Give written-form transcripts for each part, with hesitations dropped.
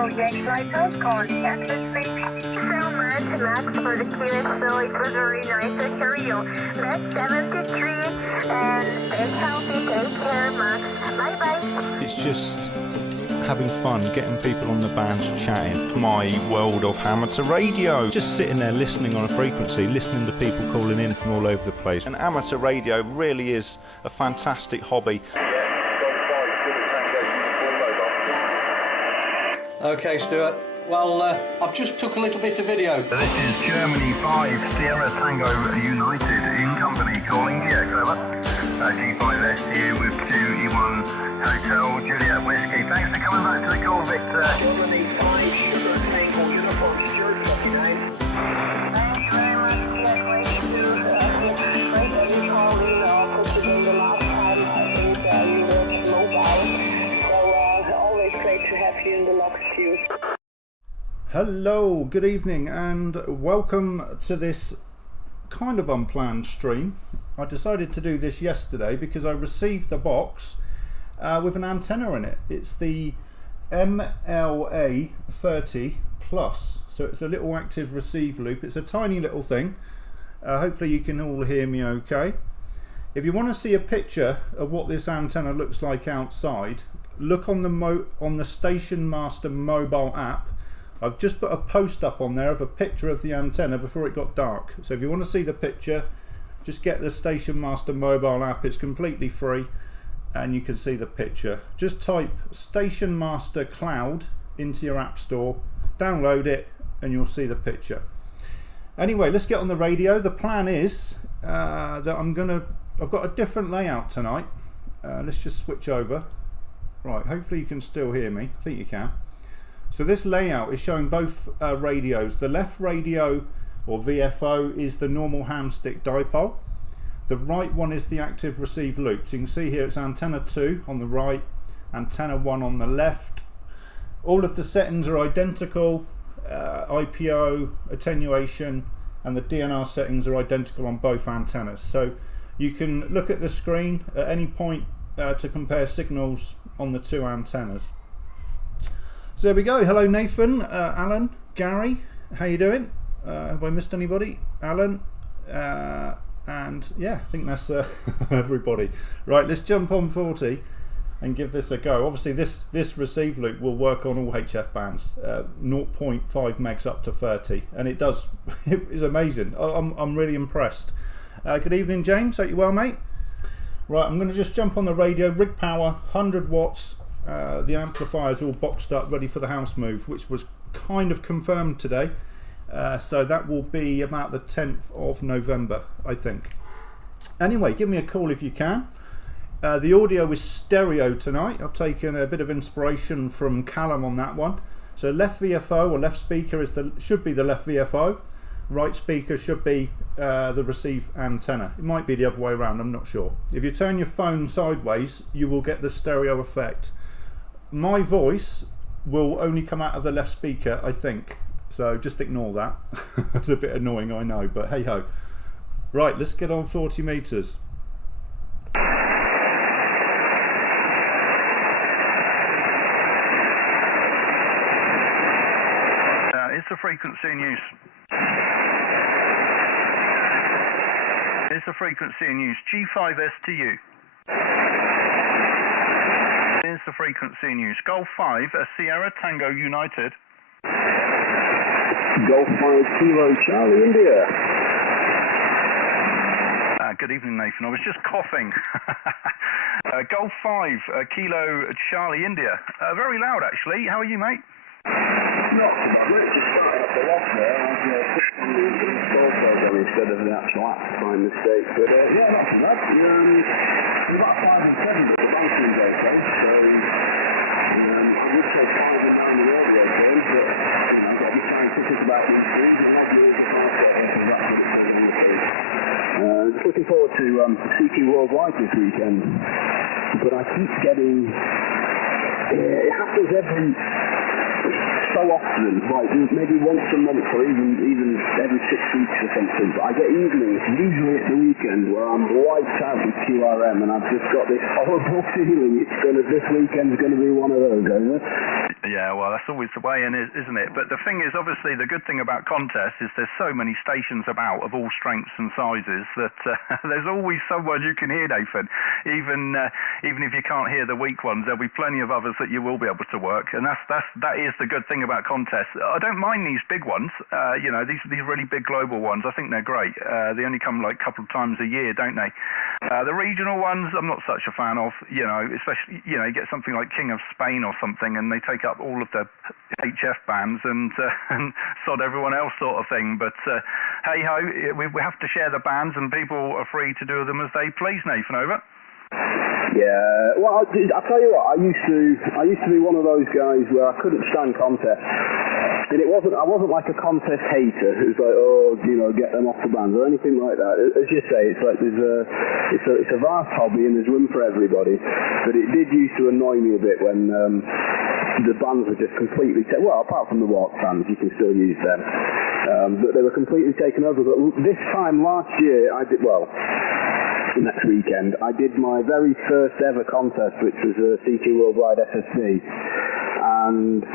project lighthouse contact with space. So much, Max, for the kids, so it was very nice to hear you. That's 73, and stay healthy, take care, Max. Bye-bye. It's just having fun, getting people on the bands chatting. My world of amateur radio. Just sitting there listening on a frequency, listening to people calling in from all over the place. And amateur radio really is a fantastic hobby. Okay, Stuart. Well, I've just took a little bit of video. This is Germany 5 Sierra Tango United in company calling GX, over. G5HBM with 2E1 Hotel Juliet Whiskey. Thanks for coming back to the call, Victor. Germany 5 Sugar Tango Uniform Shirt 49. Thank you very much. Yes, great that you called in. Considering the last time, I think you were mobile. So always great to have you in the lock queue. Hello, good evening, and welcome to this kind of unplanned stream. I decided to do this yesterday because I received a box with an antenna in it. It's the MLA-30 Plus, so it's a little active receive loop. It's a tiny little thing. Hopefully you can all hear me okay. If you want to see a picture of what this antenna looks like outside, look on the Station Master mobile app. I've just put a post up on there of a picture of the antenna before it got dark. So if you want to see the picture, just get the Station Master mobile app. It's completely free and you can see the picture. Just type Station Master Cloud into your app store, download it, and you'll see the picture. Anyway, let's get on the radio. The plan is that I've got a different layout tonight. Let's just switch over. Right, hopefully you can still hear me. I think you can. So this layout is showing both radios. The left radio, or VFO, is the normal ham stick dipole. The right one is the active receive loop. So you can see here it's antenna 2 on the right, antenna 1 on the left. All of the settings are identical. IPO, attenuation, and the DNR settings are identical on both antennas. So you can look at the screen at any point to compare signals on the two antennas. So there we go. Hello Nathan, Alan, Gary, how you doing? Have I missed anybody? Alan, and yeah, I think that's everybody. Right, let's jump on 40 and give this a go. Obviously this receive loop will work on all HF bands, 0.5 megs up to 30, and it does. It is amazing. I'm really impressed. Good evening James, hope you well mate. Right, I'm going to just jump on the radio. Rig power, 100 watts. The amplifier's all boxed up, ready for the house move, which was kind of confirmed today. So that will be about the 10th of November, I think. Anyway, give me a call if you can. The audio is stereo tonight. I've taken a bit of inspiration from Callum on that one. So left VFO, or left speaker, should be the left VFO. Right speaker should be the receive antenna. It might be the other way around, I'm not sure. If you turn your phone sideways, you will get the stereo effect. My voice will only come out of the left speaker, I think. So just ignore that. It's a bit annoying, I know, but hey ho. Right, let's get on 40 meters. Is the frequency in use? Is the frequency in use? G5STU. Is the frequency in use? Golf 5, Sierra Tango United. Golf 5 Kilo Charlie India. Good evening Nathan, I was just coughing. Golf 5 Kilo Charlie India. Very loud actually. How are you mate? Not too bad. Let's just start off the loft there. I've put on the install program instead of the actual app by mistake. But yeah, not too bad. I'm about 5 and 7, but the bouncing's okay. So I would say 5 and down the radio game, but I've got to be scientific about these things and not really the car set up and that's what it's going to be. Just looking forward to CQ Worldwide this weekend. But I keep getting... it happens so often, like maybe once a month or even every 6 weeks or something, but I get evenings, usually at the weekend, where I'm wiped out with QRM and I've just got this horrible feeling this weekend's going to be one of those, isn't it? Yeah, well, that's always the way, isn't it? But the thing is, obviously, the good thing about contests is there's so many stations about of all strengths and sizes that there's always someone you can hear, Nathan. Even if you can't hear the weak ones, there'll be plenty of others that you will be able to work, and that is the good thing about contests. I don't mind these big ones, these really big global ones. I think they're great. They only come like a couple of times a year, don't they? The regional ones, I'm not such a fan of. Especially you get something like King of Spain or something, and they take up all of the HF bands and sod everyone else sort of thing. But hey ho, we have to share the bands, and people are free to do them as they please. Nathan, over. Yeah, well, I'll tell you what. I used to be one of those guys where I couldn't stand contests, and I wasn't like a contest hater who's like, oh, get them off the bands or anything like that. As you say, it's like it's a vast hobby and there's room for everybody. But it did used to annoy me a bit when the bands were just completely well, apart from the walk fans, you can still use them, but they were completely taken over. But this time last year, next weekend, I did my very first ever contest, which was a CT Worldwide SSC, and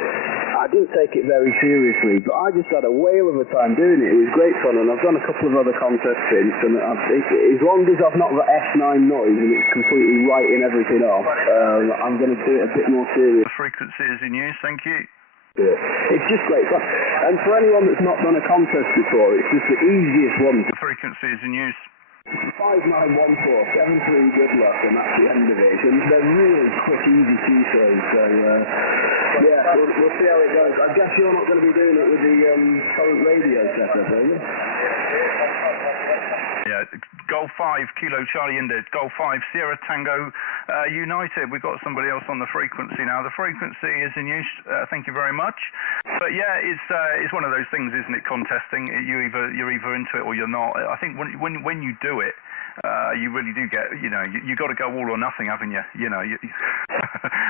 I didn't take it very seriously, but I just had a whale of a time doing it. It was great fun, and I've done a couple of other contests since, and as long as I've not got S9 noise and it's completely writing everything off, I'm going to do it a bit more serious. The frequency is in use, thank you. Yeah. It's just great fun, and for anyone that's not done a contest before, it's just the easiest one. The frequency is in use. 5914, 73 good luck, and that's the end of it. And they're really quick, easy keyframes, so we'll see how it goes. I guess you're not going to be doing it with the current radio setup, are you? Yeah, Golf 5, Kilo Charlie India, Golf 5, Sierra Tango United. We've got somebody else on the frequency now. The frequency is in use, thank you very much. But yeah, it's one of those things, isn't it, contesting? You're either into it or you're not. I think when you do it, you really do get, you got to go all or nothing, haven't you?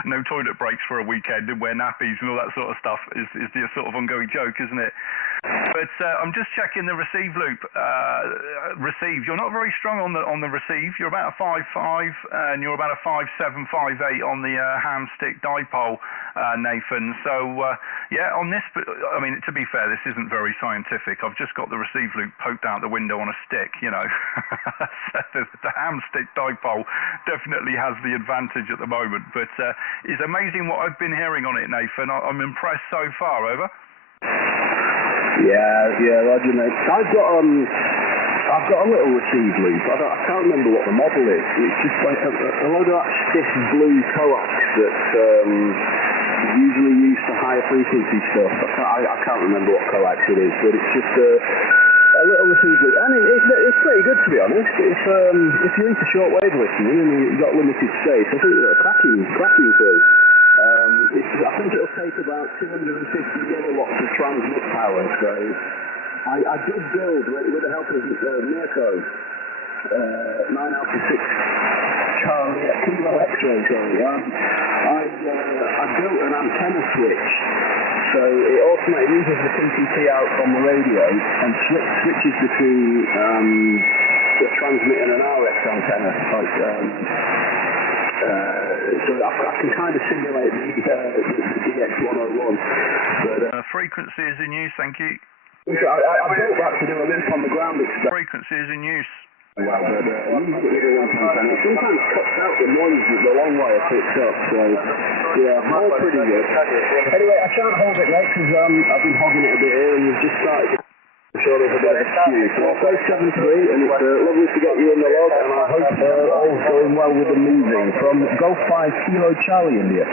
No toilet breaks for a weekend and wear nappies and all that sort of stuff is the sort of ongoing joke, isn't it? But I'm just checking the receive loop. Receive. You're not very strong on the receive. You're about a 5.5 and you're about a 5.7, 5.8 on the ham stick dipole, Nathan. So yeah, on this, I mean, to be fair, this isn't very scientific. I've just got the receive loop poked out the window on a stick. The ham stick dipole definitely has the advantage at the moment. But it's amazing what I've been hearing on it, Nathan. I'm impressed so far. Over. Yeah, Roger, mate. I've got a little receive loop. I can't remember what the model is. It's just like a load of that stiff blue coax that's usually used for higher frequency stuff. I can't remember what coax it is, but it's just a little receive loop, and it's pretty good, to be honest. If you're into shortwave listening and you've got limited space, I think it's a cracking thing. I think it'll take about 250 kilowatts of transmit power, so I did build, with the help of Mirko, 9 Alpha 6 Charlie Kilo X-ray, I built an antenna switch, so it automatically uses the PTT out from the radio and switches between the transmit and an RX antenna, so I can kind of simulate the DX101. But, frequency is in use, thank you. I built that to do a link on the ground extract. Frequency is in use. Well, but it sometimes cuts out the noise that the long wire picks up, so yeah, all pretty good. Anyway, I can't hold it, mate, because I've been hogging it a bit here and you've just started. I'm sure there's a bit of a skew. So I'll say 7-3, and it's lovely to get you in the log, and I hope all's going well with the moving. From Golf 5 Kilo Charlie India.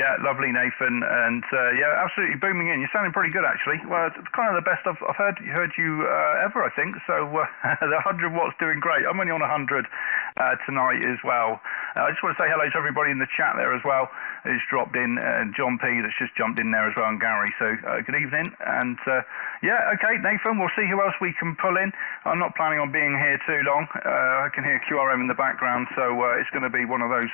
Yeah, lovely, Nathan, and yeah, absolutely booming in. You're sounding pretty good, actually. Well, it's kind of the best I've heard you ever, I think. So the 100 watts doing great. I'm only on 100 tonight as well. I just want to say hello to everybody in the chat there as well who's dropped in. John P that's just jumped in there as well, and Gary. So good evening, and yeah, okay, Nathan, we'll see who else we can pull in. I'm not planning on being here too long. I can hear QRM in the background, so it's going to be one of those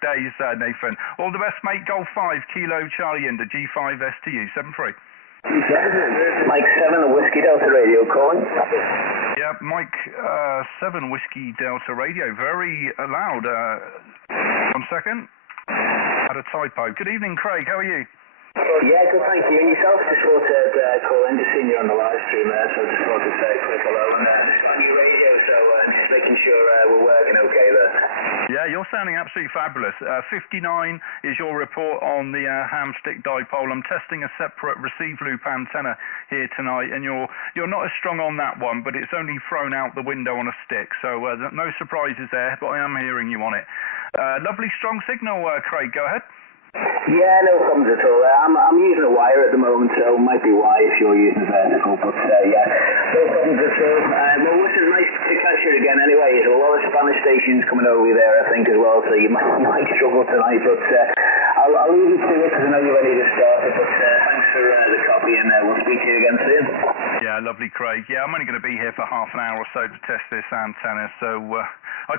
days, Nathan. All the best, mate. Golf 5 Kilo Charlie India G5STU 73. Mike 7 Whiskey Delta Radio calling. Yeah, Mike 7 Whiskey Delta Radio, very loud. 1 second. had a typo. Good evening, Craig. How are you? Yeah, good, thank you. And yourself? Just thought I'd call in, just seeing you on the live stream there, so just thought to say a quick hello and new radio, so just making sure we're working okay there. Yeah, you're sounding absolutely fabulous. 59 is your report on the ham stick dipole. I'm testing a separate receive loop antenna here tonight, and you're not as strong on that one, but it's only thrown out the window on a stick, so no surprises there, but I am hearing you on it. Lovely strong signal, Craig. Go ahead. Yeah, no problems at all. I'm using a wire at the moment, so it might be why if you're using vertical, but yeah, no problems at all. Well, which is nice to catch you again anyway. There's a lot of Spanish stations coming over there, I think, as well, so you might struggle tonight, but I'll leave you to it because I know you're ready to start it, but thanks for the copy, and we'll speak to you again soon. Yeah, lovely, Craig. Yeah, I'm only going to be here for half an hour or so to test this antenna, so I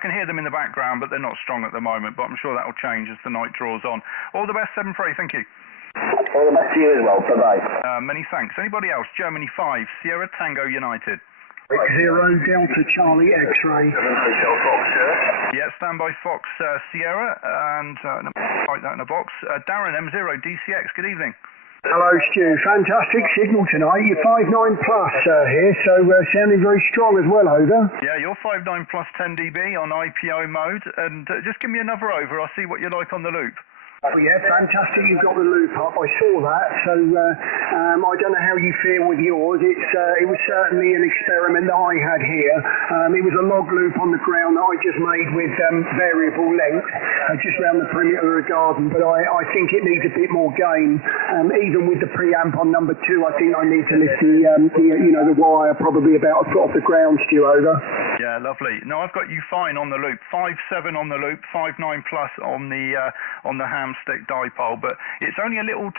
can hear them in the background, but they're not strong at the moment, but I'm sure that will change as the night draws on. All the best, 7-3, thank you. All the best to you as well, bye-bye. Many thanks. Anybody else? Germany 5, Sierra Tango United. 0 Delta Charlie X-ray. Hotel Fox, sir. Yeah, standby Fox Sierra, and write that in a box. Darren M0 DCX, good evening. Hello, Stu. Fantastic signal tonight. You're 5.9 plus here, so sounding very strong as well, over. Yeah, you're 5.9 plus 10 dB on IPO mode, and just give me another over. I'll see what you like on the loop. Oh yeah, fantastic. You've got the loop up. I saw that. So I don't know how you feel with yours. It was certainly an experiment that I had here. It was a log loop on the ground that I just made with variable length, just around the perimeter of the garden. But I think it needs a bit more gain. Even with the preamp on number 2, I think I need to lift the wire probably about a foot off the ground, Stu, over. Yeah, lovely. No, I've got you fine on the loop. 5.7 on the loop, 5.9 plus on the ham stick dipole, but it's only a little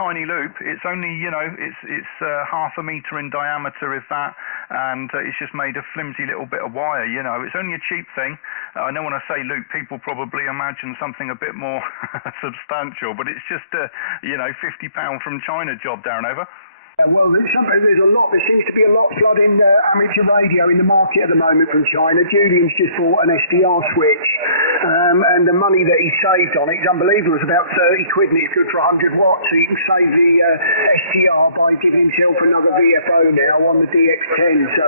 tiny loop. It's only it's half a meter in diameter, if that, and it's just made a flimsy little bit of wire. It's only a cheap thing. I know when I say loop, people probably imagine something a bit more substantial, but it's just a £50 from China job, Darren, over. Well, there seems to be a lot flooding amateur radio in the market at the moment from China. Julian's just bought an SDR switch, and the money that he saved on it's unbelievable. It's about 30 quid, and it's good for 100 watts, so you can save the SDR by giving himself another VFO now on the DX10. So,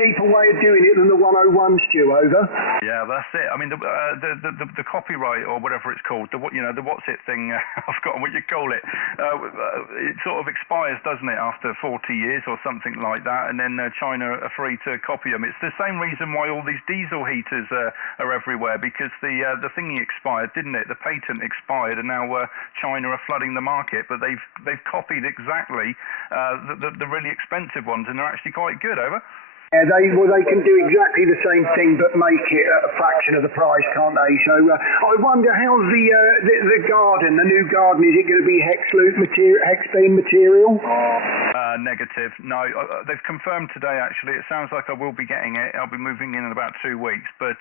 cheaper way of doing it than the 101, Stu, over. Yeah, that's it. I mean, the copyright, or whatever it's called, the what's it thing, I've forgotten what you call it, it sort of expires, doesn't it, after 40 years or something like that, and then China are free to copy them. It's the same reason why all these diesel heaters are everywhere, because the thingy expired, didn't it? The patent expired, and now China are flooding the market, but they've copied exactly the really expensive ones, and they're actually quite good, over. Yeah, they can do exactly the same thing, but make it at a fraction of the price, can't they? So I wonder how's the garden, the new garden, is it going to be hex beam material? Negative. No, they've confirmed today. Actually, it sounds like I will be getting it. I'll be moving in about 2 weeks. But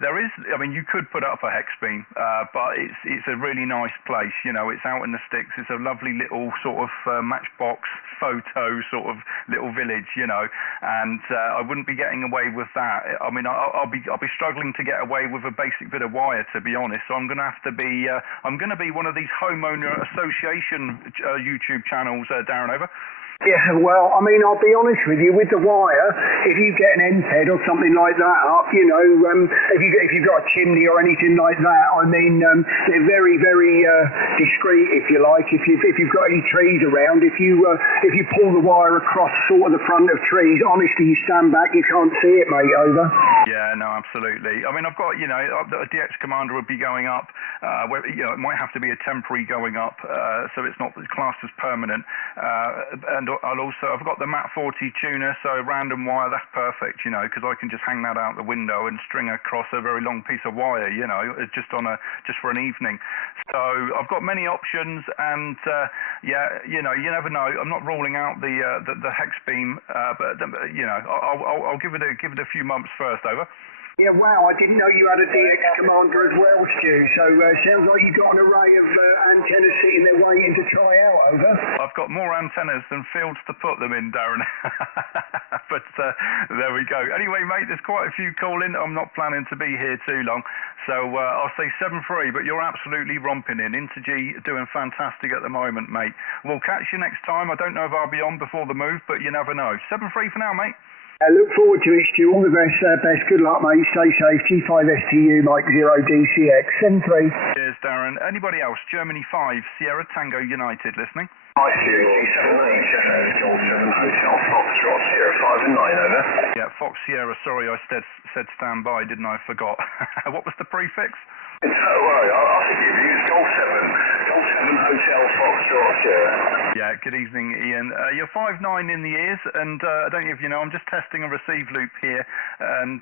there is. I mean, you could put up a hex beam, but it's a really nice place. It's out in the sticks. It's a lovely little sort of matchbox photo sort of little village. And I wouldn't be getting away with that. I mean, I'll be struggling to get away with a basic bit of wire, to be honest. So I'm going to have to be. I'm going to be one of these homeowner association YouTube channels, Darren, over. Yeah, well, I mean, I'll be honest with you, with the wire, if you get an end head or something like that up, if you've got a chimney or anything like that, I mean, they're very, very discreet, if you like. If you've got any trees around, if you pull the wire across sort of the front of trees, honestly, you stand back, you can't see it, mate, over. Yeah, no, absolutely. I mean, I've got, a DX commander would be going up, where, it might have to be a temporary going up, so it's not classed as permanent, and I've got the MAT-40 tuner, so random wire, that's perfect, because I can just hang that out the window and string across a very long piece of wire, just for an evening. So I've got many options, and you never know. I'm not ruling out the hex beam, but I'll give it a few months first, over. Yeah, wow, I didn't know you had a DX Commander as well, Stu. So sounds like you've got an array of antennas sitting there waiting to try out, over. I've got more antennas than fields to put them in, Darren. But there we go. Anyway, mate, there's quite a few calling. I'm not planning to be here too long. So I'll say 7-3, but you're absolutely romping in. Interg doing fantastic at the moment, mate. We'll catch you next time. I don't know if I'll be on before the move, but you never know. 7-3 for now, mate. I look forward to it, Stu. All the best. Good luck, mate. Stay safe. G5STU, Mike 0DCX. 7-3. Cheers, Darren. Anybody else? Germany 5, Sierra Tango United, listening? Hi, Stu. G7H, Golf 7 Hotel, Foxtrot, Sierra 5 and 9, over. Yeah, Fox Sierra. Sorry, I said stand by, didn't I? Forgot. What was the prefix? Don't worry, I'll forgive you. It's Golf 7 Hotel, Foxtrot, Sierra. Yeah, good evening, Ian. You're 5'9" in the ears, and I don't know if you know, I'm just testing a receive loop here, and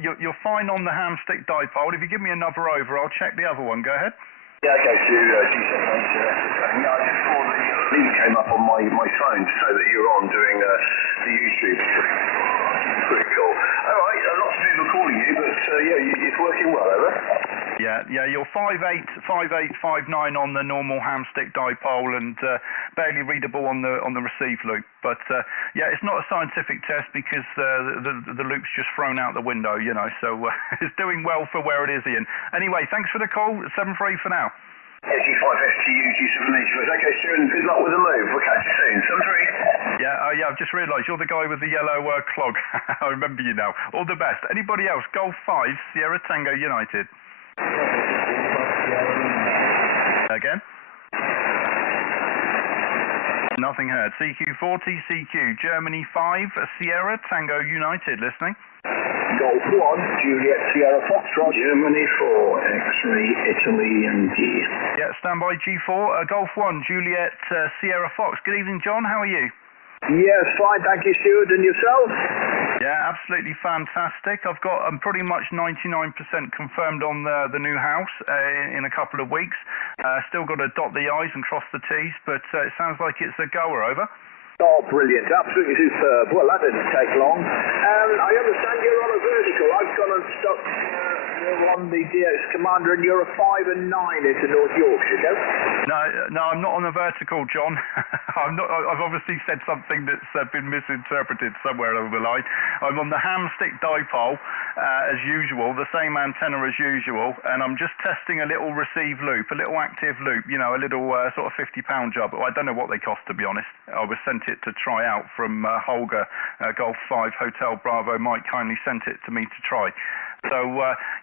you're fine on the ham stick dipole. If you give me another over, I'll check the other one. Go ahead. Yeah, okay, Stu, G7H, yeah, I just saw the link came up on my phone to say that you're on doing the YouTube. Pretty cool. All right, lots of people calling you, but yeah, it's working well, over. Yeah, you're 5'8", 5'9" on the normal ham stick dipole, and barely readable on the receive loop. But yeah, it's not a scientific test because the loop's just thrown out the window, you know. So it's doing well for where it is, Ian. Anyway, thanks for the call. 7-3 for now. G5STU, G7H. Okay, Stu, and good luck with the move. We'll catch you soon. 7-3. Yeah, I've just realised you're the guy with the yellow clog. I remember you now. All the best. Anybody else? Golf 5, Sierra Tango United. Again? Nothing heard. CQ40, CQ, Germany 5, Sierra Tango United, listening. Golf 1, Juliet Sierra Foxtrot. Germany 4, X-ray, Italy, and G. Yeah, standby G4, Golf 1, Juliet Sierra Fox. Good evening, John. How are you? Yes, fine, thank you, Stuart. And yourself? Yeah, absolutely fantastic. I'm pretty much 99% confirmed on the new house in a couple of weeks. Still got to dot the I's and cross the T's, but it sounds like it's a goer, over. Oh, brilliant. Absolutely superb. Well, that didn't take long. I understand you're on a vertical. I've gone and stuck you're on the DX Commander and you're a 5 and 9 into North Yorkshire, go? No, I'm not on a vertical, John. I've obviously said something that's been misinterpreted somewhere over the line. I'm on the ham stick dipole, as usual, the same antenna as usual, and I'm just testing a little receive loop, a little active loop, you know, a little sort of £50 job. I don't know what they cost, to be honest. I was sent it to try out from Holger, Golf 5 Hotel Bravo. Mike kindly sent it to me to try. So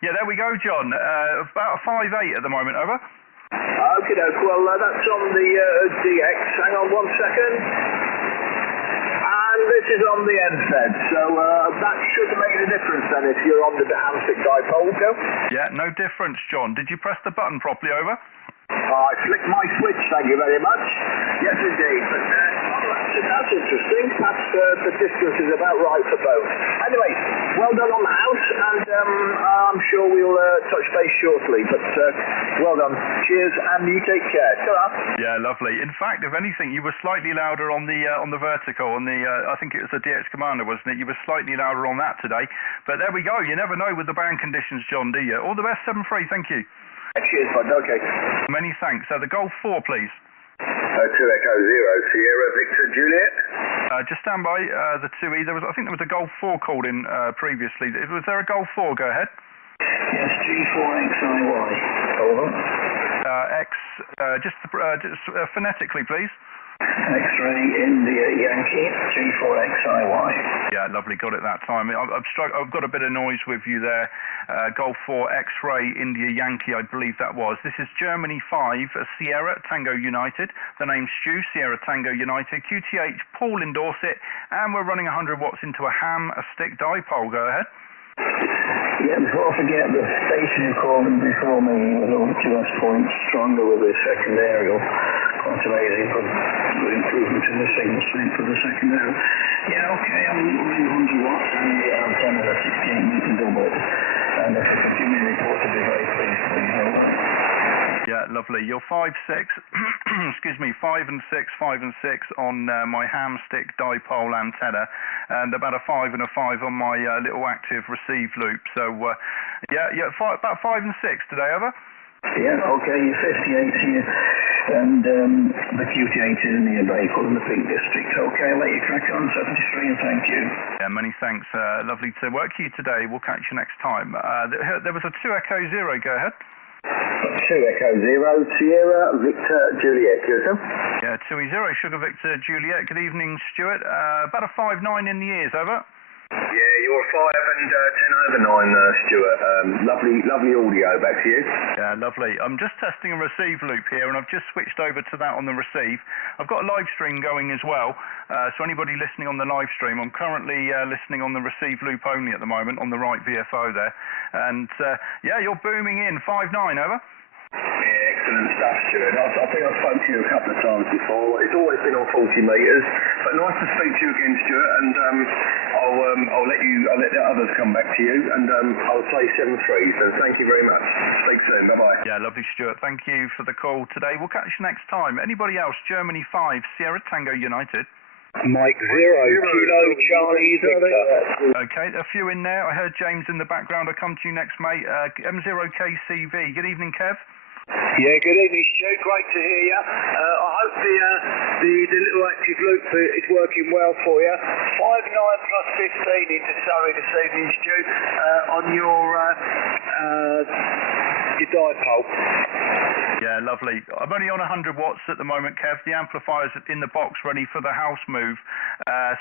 yeah, there we go, John. About a 5'8" at the moment, over. Okay, doke. Well, that's on the DX. Hang on 1 second. And this is on the NFED. So that should make a difference then if you're on the ham stick dipole, go. Yeah, no difference, John. Did you press the button properly, over? I flicked my switch, thank you very much. Yes, indeed. But that's interesting. That's the distance is about right for both. Anyway, well done on the house, and I'm sure we'll touch base shortly. But well done. Cheers, and you take care. Ta-ra. Yeah, lovely. In fact, if anything, you were slightly louder on the vertical, on the I think it was the DX Commander, wasn't it? You were slightly louder on that today. But there we go. You never know with the band conditions, John, do you? All the best, 7-3. Thank you. Cheers, bud. Okay. Many thanks. The Golf 4, please. 2 Echo 0, Sierra Victor Juliet. Just stand by the 2E. I think there was a Golf 4 called in previously. Was there a Golf 4? Go ahead. Yes, G4XIY. Over. Just phonetically, please. X-ray India Yankee G4XIY. Yeah, lovely. Got it that time. I've got a bit of noise with you there. Golf 4 X-ray India Yankee, I believe that was. This is Germany 5 Sierra Tango United. The name's Stu, Sierra Tango United. QTH Paul in Dorset, and we're running 100 watts into a ham stick dipole. Go ahead. Yeah, before I forget, the station you called in before me was over 2 points stronger with the second aerial. Quite amazing, good improvement in the signal strength for the second aerial. Yeah, okay, I'm running 100 watts and the antenna at 68 meter double. And if you could give me a report, I'd be very pleased. Yeah, lovely. You're 5, 6, excuse me, 5 and 6, 5 and 6 on my ham stick dipole antenna, and about a 5 and a 5 on my little active receive loop. So, about 5 and 6 today, over? Yeah, okay, you're 58 here, and the QT8 is nearby, in the Peak District. Okay, I'll let you crack on, 73, and thank you. Yeah, many thanks. Lovely to work with you today. We'll catch you next time. There was a 2 Echo 0, go ahead. 2 Echo 0, Sierra, Victor, Juliet, Kirsten. Yeah, 2 0, Sugar Victor, Juliet. Good evening, Stuart. About a 5-9 in the ears, over. Yeah, you're 5 and 10 over 9, Stuart. Lovely audio, back to you. Yeah, lovely. I'm just testing a receive loop here, and I've just switched over to that on the receive. I've got a live stream going as well, so anybody listening on the live stream, I'm currently listening on the receive loop only at the moment, on the right VFO there. And, yeah, you're booming in. 5-9, over. Yeah, excellent stuff, Stuart. I think I spoke to you a couple of times before. It's always been on 40 metres, but nice to speak to you again, Stuart. And I'll let the others come back to you, and I'll say 7-3. So thank you very much. Speak soon. Bye bye. Yeah, lovely, Stuart. Thank you for the call today. We'll catch you next time. Anybody else? Germany 5, Sierra Tango United. Mike 0, Kilo Charlie Victor. Okay, a few in there. I heard James in the background. I'll come to you next, mate. M0KCV. Good evening, Kev. Yeah, good evening, Stu. Great to hear you. I hope the little active loop is working well for you. 5-9 plus 15 into Surrey this evening, Stu, on your dipole. Yeah, lovely. I'm only on 100 watts at the moment, Kev. The amplifier's in the box ready for the house move.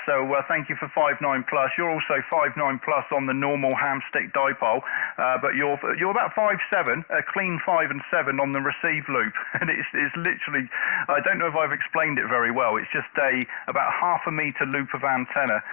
So thank you for 5-9 plus. You're also 5-9 plus on the normal ham stick dipole, but you're about 5-7, a clean 5 and 7 on the receive loop. And it's literally, I don't know if I've explained it very well. It's just about ½ meter loop of antenna,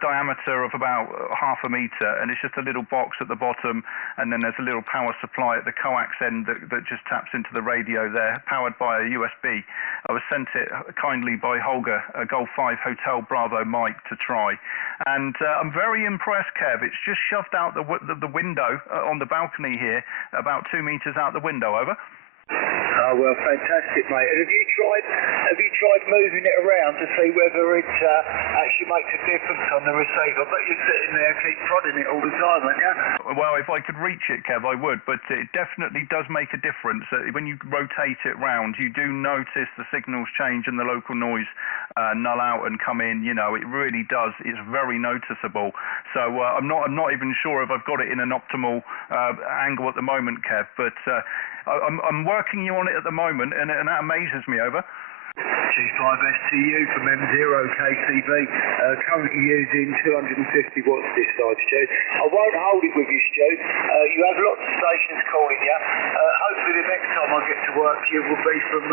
diameter of about ½ meter, and it's just a little box at the bottom, and then there's a little power supply at the coax end that just taps into the radio there, powered by a USB. I was sent it kindly by Holger, Golf 5 Hotel Bravo Mike, to try. And I'm very impressed, Kev. It's just shoved out the window on the balcony here, about 2 meters out the window, over. Oh, well, fantastic, mate. And have you tried moving it around to see whether it actually makes a difference on the receiver? But you're sitting there, keep prodding it all the time, aren't you? Well, if I could reach it, Kev, I would, but it definitely does make a difference. When you rotate it round, you do notice the signals change and the local noise null out and come in. You know, it really does. It's very noticeable. So I'm not even sure if I've got it in an optimal angle at the moment, Kev, but I'm working you on it at the moment, and that amazes me, over. G5STU from M0KCV, currently using 250 watts this side, Stu. I won't hold it with you, Stu. You have lots of stations calling you. Hopefully the next time I get to work for you will be from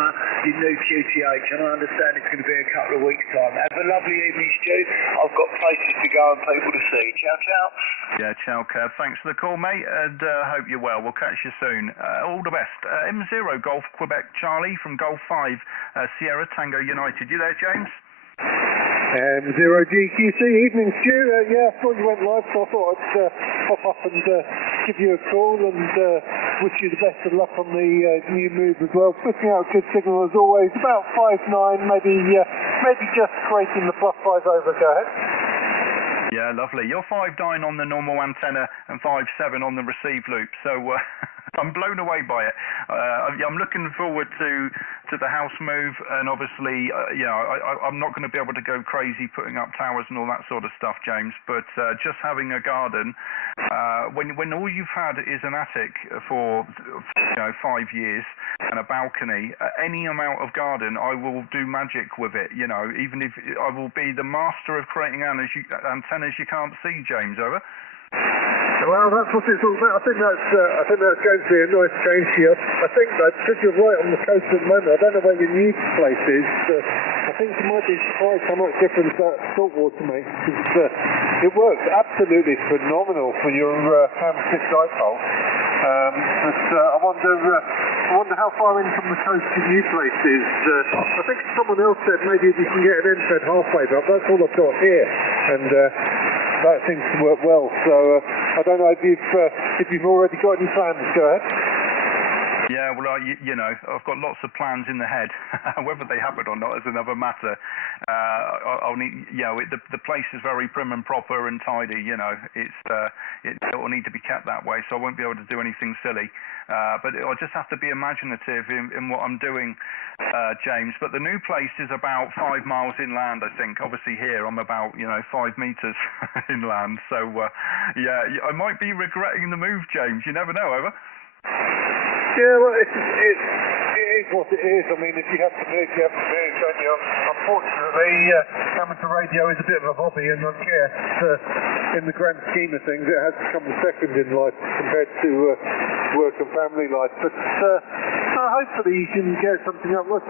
your new QTH, and I understand it's going to be a couple of weeks' time. Have a lovely evening, Stu. I've got places to go and people to see. Ciao, ciao. Yeah, ciao, Kev. Thanks for the call, mate, and hope you're well. We'll catch you soon. All the best. M0 Golf Quebec Charlie from Golf 5 Sierra Tango United. You there, James? M0GQC, evening, Stu. Yeah, I thought you went live, so I thought I'd pop up and give you a call and wish you the best of luck on the new move as well. Putting out a good signal as always. About 5-9, maybe just creating the +5 over. Go ahead. Yeah, lovely. You're 5-9 on the normal antenna and 5-7 on the receive loop. So I'm blown away by it. I'm looking forward to the house move, and obviously, I'm not going to be able to go crazy putting up towers and all that sort of stuff, James. But just having a garden, when all you've had is an attic for 5 years and a balcony, any amount of garden, I will do magic with it. You know, even if I will be the master of creating antennas you can't see, James. Over. Well, that's what it's all about. I think that's going to be a nice change here. I think that because you're right on the coast at the moment, I don't know where your new place is. I think you might be surprised how much difference that saltwater makes. It works absolutely phenomenal for your ham stick dipole. But I wonder how far in from the coast your new place is. I think someone else said maybe if you can get an end-fed halfway up. That's all I've got here, and that seems to work well. So I don't know if you've already got any plans. Go ahead. Yeah, well, you know, I've got lots of plans in the head. Whether they happen or not is another matter. I'll need, you know, the place is very prim and proper and tidy. You know, it will need to be kept that way, so I won't be able to do anything silly. But I'll just have to be imaginative in what I'm doing, James. But the new place is about 5 miles inland, I think. Obviously here I'm about, you know, 5 meters inland. So, yeah, I might be regretting the move, James. You never know, over. Yeah, well, it is what it is. I mean, if you have to move, you have to move, don't you? Unfortunately, amateur radio is a bit of a hobby, and I guess in the grand scheme of things, it has become the second in life compared to work and family life. But hopefully you can get something up. Like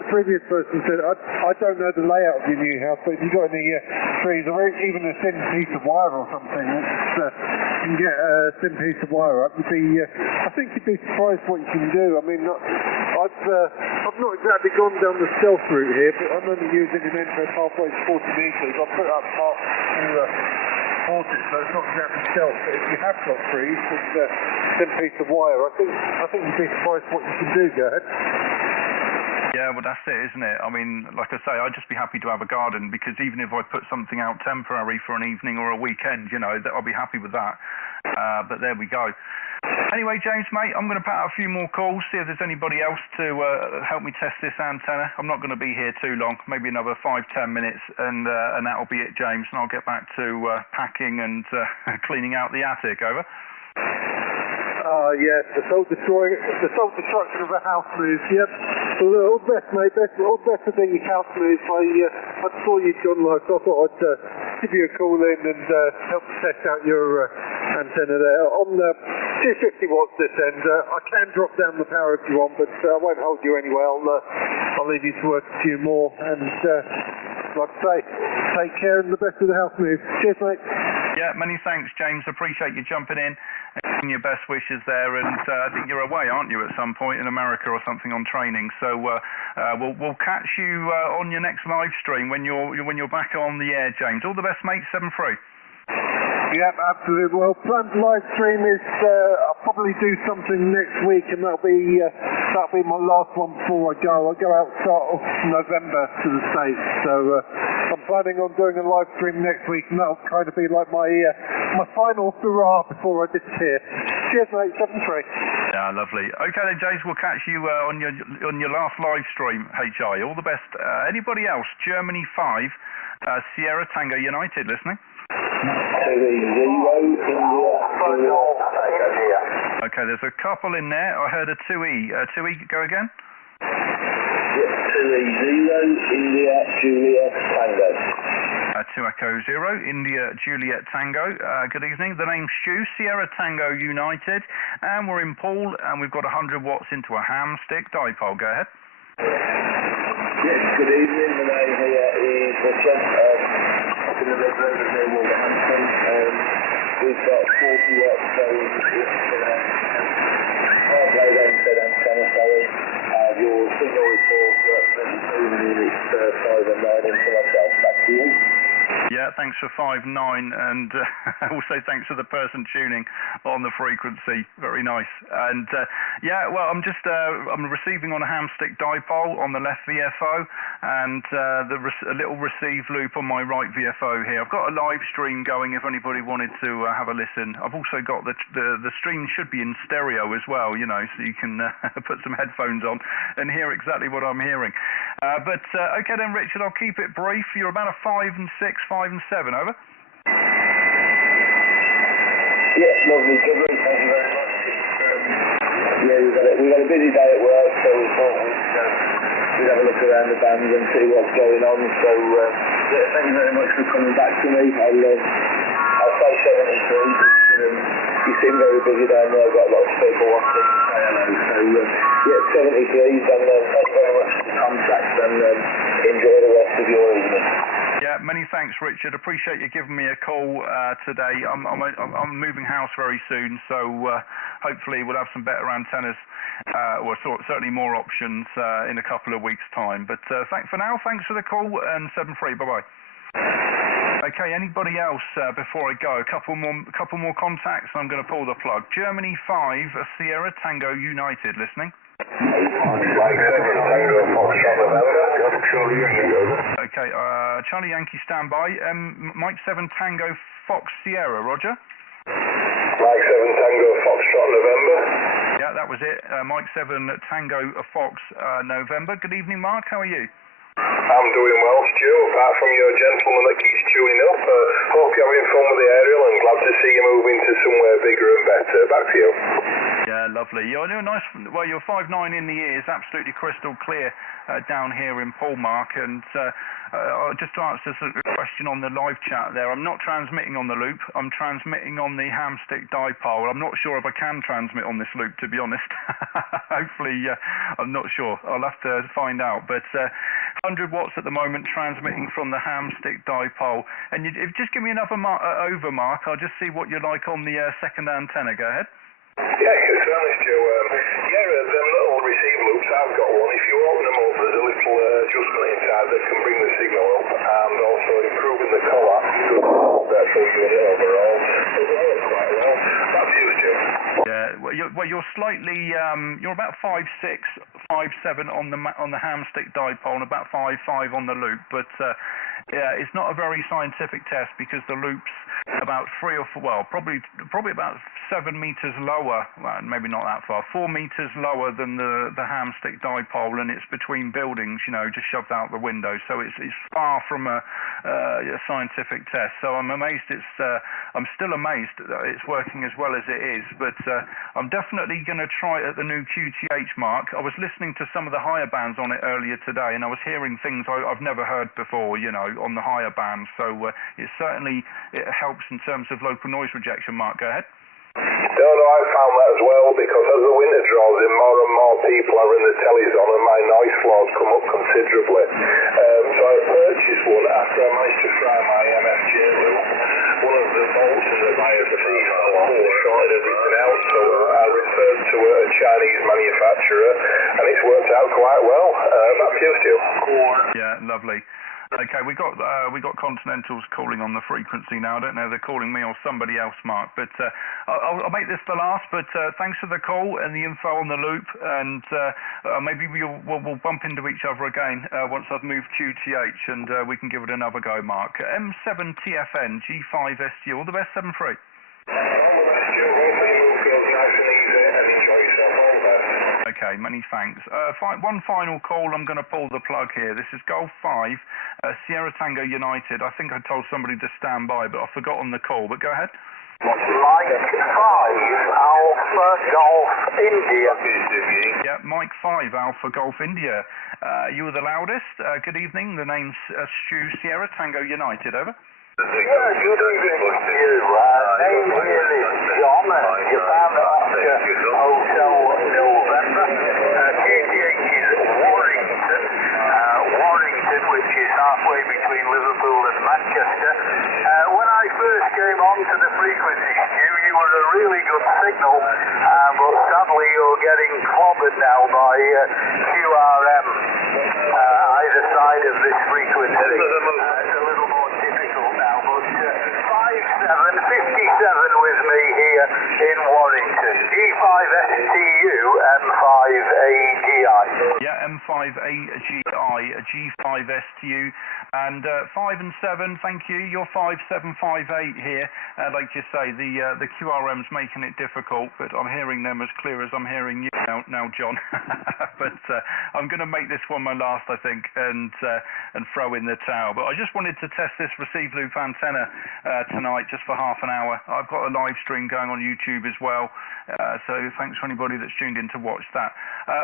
the previous person said, I don't know the layout of your new house, but if you've got any trees or even a thin piece of wire or something, you can get a thin piece of wire up. I think you'd be surprised what you can do. I mean, I've not exactly gone down the stealth route here, but I'm only using an entrance halfway to 40 metres. I've put up half to 40, so it's not exactly stealth. But if you have got trees with a thin piece of wire, I think you'd be surprised what you can do, go ahead. Yeah, well, that's it, isn't it? I mean, like I say, I'd just be happy to have a garden, because even if I put something out temporary for an evening or a weekend, you know, I'll be happy with that. But there we go. Anyway, James, mate, I'm going to pat out a few more calls, see if there's anybody else to help me test this antenna. I'm not going to be here too long, maybe another 5-10 minutes, and that'll be it, James, and I'll get back to packing and cleaning out the attic, over. Yes, the sole destruction of a house move. Yep. Well, all the best, mate. All the best of the house move. I saw you'd gone live, so I thought I'd give you a call in and help test out your antenna there. On the 250 watts this end, I can drop down the power if you want, but I won't hold you anyway. I'll leave you to work a few more, and like I say, take care and the best of the house move. Cheers, mate. Yeah, many thanks, James. Appreciate you jumping in and your best wishes there. And I think you're away, aren't you, at some point in America or something on training? So we'll catch you on your next live stream when you're back on the air, James. All the best, mate. 7-3. Yep, absolutely. Well, planned live stream is I'll probably do something next week, and that'll be my last one before I go. I'll go out start of November to the States, so I'm planning on doing a live stream next week, and that'll kind of be like my final hurrah before I disappear. Cheers, mate. 7-3. Yeah, lovely. Okay then, James, we'll catch you on your last live stream, HI. All the best. Anybody else? Germany 5, Sierra Tango United, listening? Okay, there's a couple in there. I heard a 2E. 2E, go again? 2E 0, India, Juliet, Tango. 2 Echo 0, India, Juliet, Tango. Good evening. The name's Stu, Sierra Tango United, and we're in Poole, and we've got 100 watts into a ham stick dipole. Go ahead. Yes, good evening. The name here is Richard. In the Red Road of near Wolverhampton. We've got 40 watts going hard load antenna, sorry. Your signal report representing units 5 and 9 into myself. Back to you. Yeah, thanks for 5-9, and also thanks for the person tuning on the frequency. Very nice. And yeah, well, I'm receiving on a ham stick dipole on the left VFO, and a little receive loop on my right VFO here. I've got a live stream going if anybody wanted to have a listen. I've also got the stream should be in stereo as well, you know, so you can put some headphones on and hear exactly what I'm hearing. But okay then, Richard, I'll keep it brief. You're about a 5 and 6, 5 and 7, over. Yes, lovely coverage, thank you very much. Yeah, we've had a busy day at work, so we thought we'd have a look around the band and see what's going on. So yeah, thank you very much for coming back to me. I'll say 73. You seem very busy down there. I've got lots of people watching. Say hello. So yeah, 73. And thank you very much for the contact, and enjoy the rest of your evening. Yeah, many thanks, Richard. Appreciate you giving me a call today. I'm moving house very soon, so hopefully we'll have some better antennas, or certainly more options in a couple of weeks' time. But for now, thanks for the call, and 7-3. Bye-bye. Okay, anybody else before I go? A couple more contacts and I'm going to pull the plug. Germany 5, Sierra Tango United, listening. Okay, Charlie Yankee standby. Mike 7 Tango Fox Sierra, Roger. Mike 7 Tango Foxtrot November. Yeah, that was it. Mike 7 Tango Fox November. Good evening, Mark. How are you? I'm doing well, Stu, apart from your gentleman that keeps tuning up. Hope you're having fun with the aerial and glad to see you moving to somewhere bigger and better. Back to you. Yeah, lovely. You're nice. Well, you're 5'9" in the ears, absolutely crystal clear down here in Paul, Mark. And just to answer the question on the live chat there, I'm not transmitting on the loop. I'm transmitting on the hamstick dipole. I'm not sure if I can transmit on this loop, to be honest. Hopefully, I'm not sure. I'll have to find out. But 100 watts at the moment, transmitting from the hamstick dipole. And just give me another over, Mark. I'll just see what you like on the second antenna. Go ahead. Yeah, certainly, Stu. Them little receive loops, I've got one. If you open them up, there's a little adjustment inside that can bring the signal up and also improving the colour. That full unit overall. So they work quite well. That's you, Stu. Yeah, you're slightly, you're about 5'6", 5'7" on the hamstick dipole and about 5'5" on the loop, but yeah, it's not a very scientific test because the loop's about 3 or 4, well, probably about 7 meters lower, well, maybe not that far, 4 meters lower than the hamstick dipole, and it's between buildings, you know, just shoved out the window. So it's far from a scientific test. So I'm amazed I'm still amazed that it's working as well as it is, but I'm definitely going to try it at the new QTH, Mark. I was listening to some of the higher bands on it earlier today, and I was hearing things I've never heard before, you know, on the higher bands. So it helps in terms of local noise rejection, Mark. Go ahead. No, I found that as well, because as the winter draws in, more and more people are in the tellies on, and my noise floors come up considerably. So I purchased one after I managed to fry my MFJ loop. One of the bolts in the bias feed fell off and shorted everything out, so I referred to a Chinese manufacturer, and it's worked out quite well. Back to you, Stu. Yeah, lovely. Okay, we got Continentals calling on the frequency now. I don't know if they're calling me or somebody else, Mark. But I'll make this the last. But thanks for the call and the info on the loop. And maybe we'll bump into each other again once I've moved QTH, and we can give it another go, Mark. M7TFN G5SU. All the best, 7-3. Okay, many thanks. One final call. I'm going to pull the plug here. This is Golf 5, Sierra Tango United. I think I told somebody to stand by, but I've forgotten the call. But go ahead. Mike 5, Alpha Golf India. Yeah, Mike 5, Alpha Golf India. You were the loudest. Good evening. The name's Stu, Sierra Tango United. Over. Yeah, good evening to you. Name here is John. You found it after Hotel November. QTH is Warrington, which is halfway between Liverpool and Manchester. When I first came onto the frequency, Stu, you were a really good signal, but sadly you're getting clobbered now by QRM either side of this frequency. It's a little more difficult now, but 57 with me here in Warrington. G5STU M5AGI. Yeah, M5AGI, G5STU, and 5 and 7. Thank you. You're 5758 here. Like you say, the QRM's making it difficult, but I'm hearing them as clear as I'm hearing you now, John. But I'm going to make this one my last, I think, and throw in the towel. But I just wanted to test this receive loop antenna tonight, just for half an hour. I've got a live stream going on YouTube as well, so thanks for anybody that's tuned in to watch that.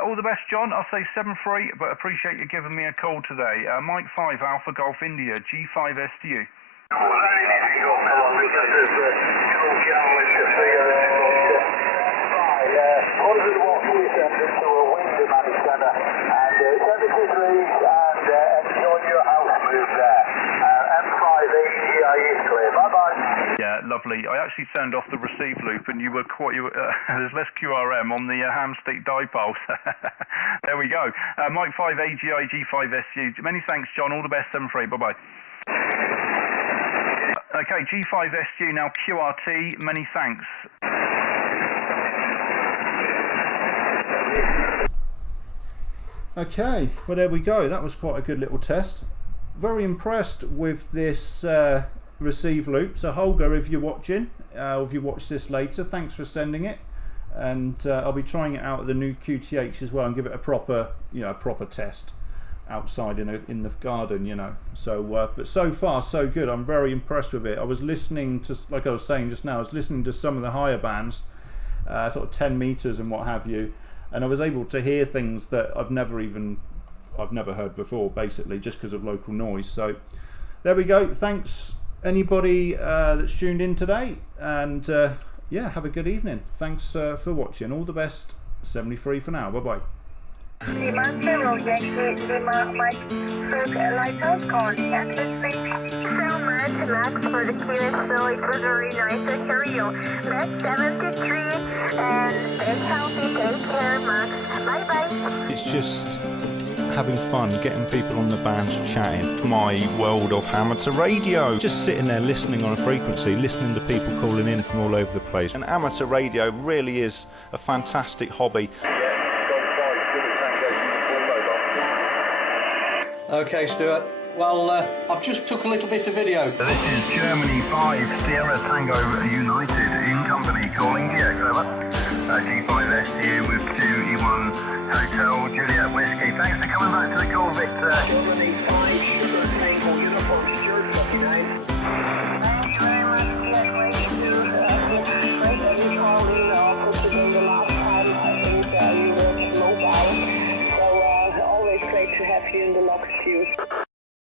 All the best, John. I'll say 7-3, but appreciate you giving me a call today. Mike 5, Alpha Golf India, G5STU. Yeah, lovely. I actually turned off the receive loop, and there's less QRM on the hamstick dipole. There we go. Mike 5 AGI G5SU. Many thanks, John. All the best, 7-3. Bye-bye. Okay, G5SU now QRT. Many thanks. Okay, well there we go. That was quite a good little test. Very impressed with this receive loop. So Holger, if you're watching, or if you watch this later, thanks for sending it. And I'll be trying it out at the new QTH as well and give it a proper, proper test outside in the garden, So, but so far so good. I'm very impressed with it. I was listening to, like I was saying just now, I was listening to some of the higher bands, sort of 10 meters and what have you, and I was able to hear things that I've never heard before, basically, just because of local noise. So there we go. Thanks anybody that's tuned in today, and yeah, have a good evening. Thanks for watching. All the best. 73 for now. Bye bye. Master will get the Mike lighthouse called access so much Max for the kids, so it was very nice to hear you. That's 73 and stay healthy, take care Max. Bye bye. It's just having fun, getting people on the bands chatting. My world of amateur radio. Just sitting there listening on a frequency, listening to people calling in from all over the place. And amateur radio really is a fantastic hobby. Okay, Stuart. Well, I've just took a little bit of video. This is Germany 5 Sierra Tango United in company calling GX over. G5SU with 2E1 Hotel Juliet Whiskey. Thanks for coming back to the call, Victor. Germany 5 Sugar Tango Uniform Secured 59. Thank you very much. Get ready to break every call in office again the last time. I think you were mobile. So always great to have you in the lock queue.